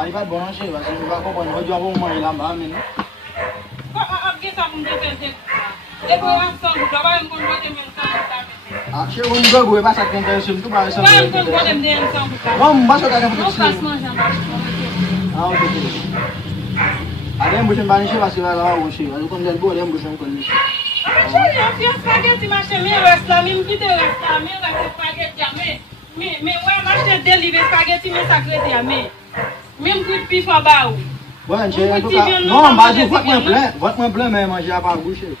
Ah, il va te brancher, parce que tu vas comprendre. On va avoir manger là-bas, mais non. Ah, chez vous, vous ne pas ça t'intéresser, tout va ça. Bon, moi, je vais faire ah, ok. Allez, je vais aller chez parce que là, on chez. Alors, comme je vais aller, je vais aller. Je suis spaghetti, ma chérie, mais reste là, même quitter reste là, mais reste spaghetti, mais ouais, m'acheter des livres spaghetti, mais ça crée jamais. Même coup de pif en bas. Ouais, j'ai en tout cas. Non, bah, je vois que plein, mais manger à pas boucher.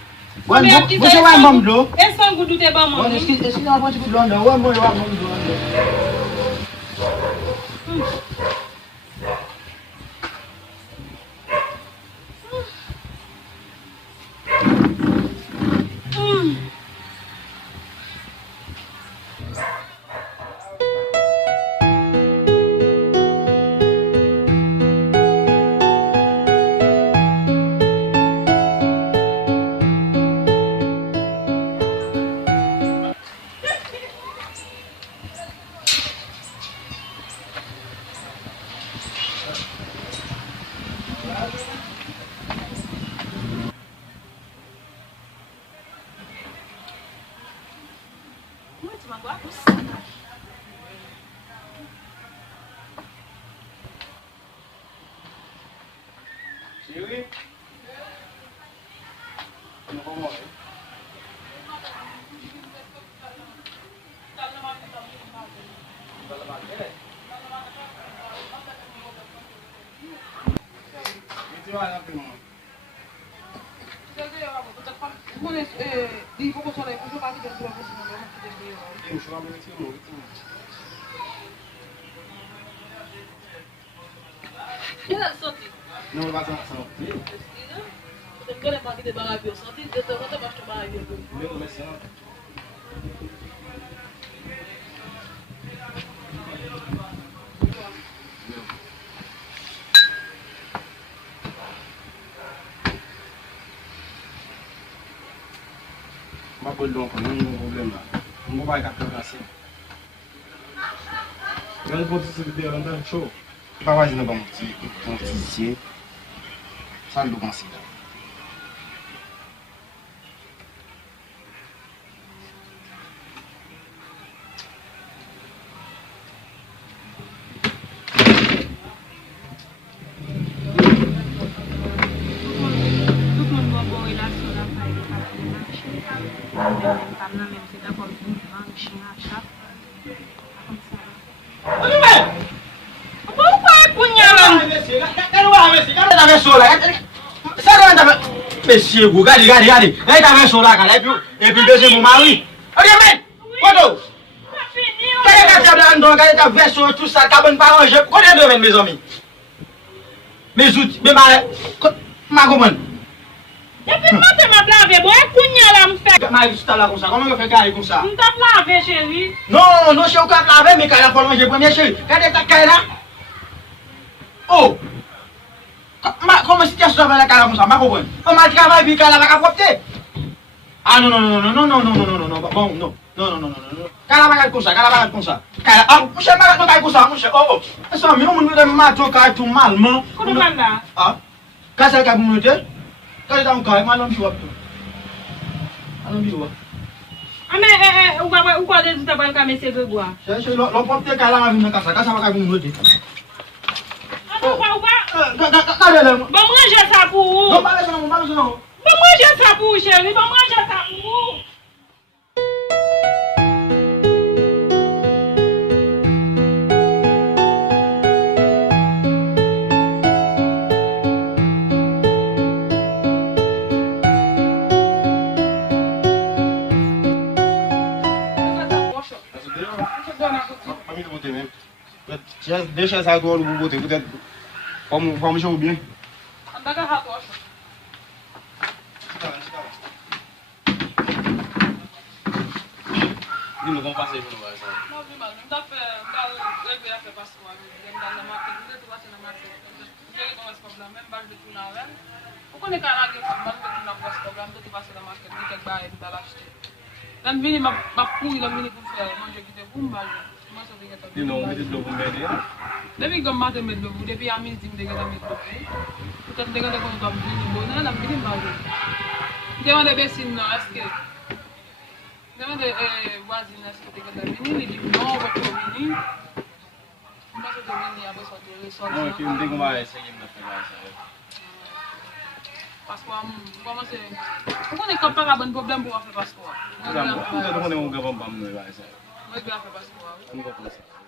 Ouais, vous savez, un de l'eau. Est-ce qu'on goûte tout est bon, maman? Est-ce qu'il y a un petit coup de l'eau? Ouais, moi, je vais prendre de l'eau. Chérie? Não, não vai ser ação. Você não quer aqui de barrabil, só tem que ter outra baixa barrabil. Meu começando. Mas por não tem problema. Não vai captar assim. Não pode ser de andar show. Pas fazendo bom, um petit ça le considère. Monsieur, regardez. Là, t'avais son là, et puis deuxième mon mari. Regarde, mec, photo. Quel est la table là, ta version, tout ça, cabane pas rangé. Combien de mes amis? Mes outils, mes marins. Ma commande. Et puis, moi, tu m'as lavé, bon, et pour là, me fait. Ma juste là comme ça, comment on fait carré comme ça? Tu t'as lavé, chérie. Non, je suis au cap lavé, mais quand il faut manger premier chérie. Regardez ta caille là. Oh! Comment si tu as sauvé la caille comme ça? Ma commande. On m'a travaillé, puis qu'elle va capter. Ah non. Bon, non. Kala bagat comme ça. Kala, ah, monsieur bagat bagat comme ça, monsieur. Oh. Ça, mais on nous mato ka tout mal, man. Comment là? Ah. Kasa ka communauté. Kala dans ka, malon biwa. Malon biwa. Ah mais ou quoi de tout à pas comme c'est beau. C'est l'emporter kala ma vinn kasa va ka communauté. Ou pas? Kala. Bon manger ça pour vous. Non, pas ça non. Bon manger ça pour vous, chérie. Bon manger ça pour vous. Deixa essa agora o bote, vamos jogar bem. Anda com a rocha. Vamos passear por lá, sabe? Não, mas não dá para levar a pessoa, na máquina, tu vai na máquina. Não tem problema, même base de tout là. Pourquoi ne carré que base de tout là pas problème, tu vas na máquina, tu vai dar l'acheter. Là, vini ma couille, là vini pour faire manger qui te boum, Mas yo vin eto. Di nou mwen dit lo pou mwen de. Depi gom maten med lo pou, depi amis di mde gata med lo pou. Poutan de gata kon gom vini bonan, la mbitin bagay. Deman de besin nou, eske. Deman de wazin eske de gata vini, li di nou, wak yo vini. Mas yo vini apos wak yo resort. Non, ki mwen de kon ba eseye mwen fè la sa. Paskwa mwen se... Mwen konen kap para bon problem pou wap fè paskwa. Mwen konen mwen gavan pa mwen la sa. Mwen gwa fè paskwa. Mwen konen sa.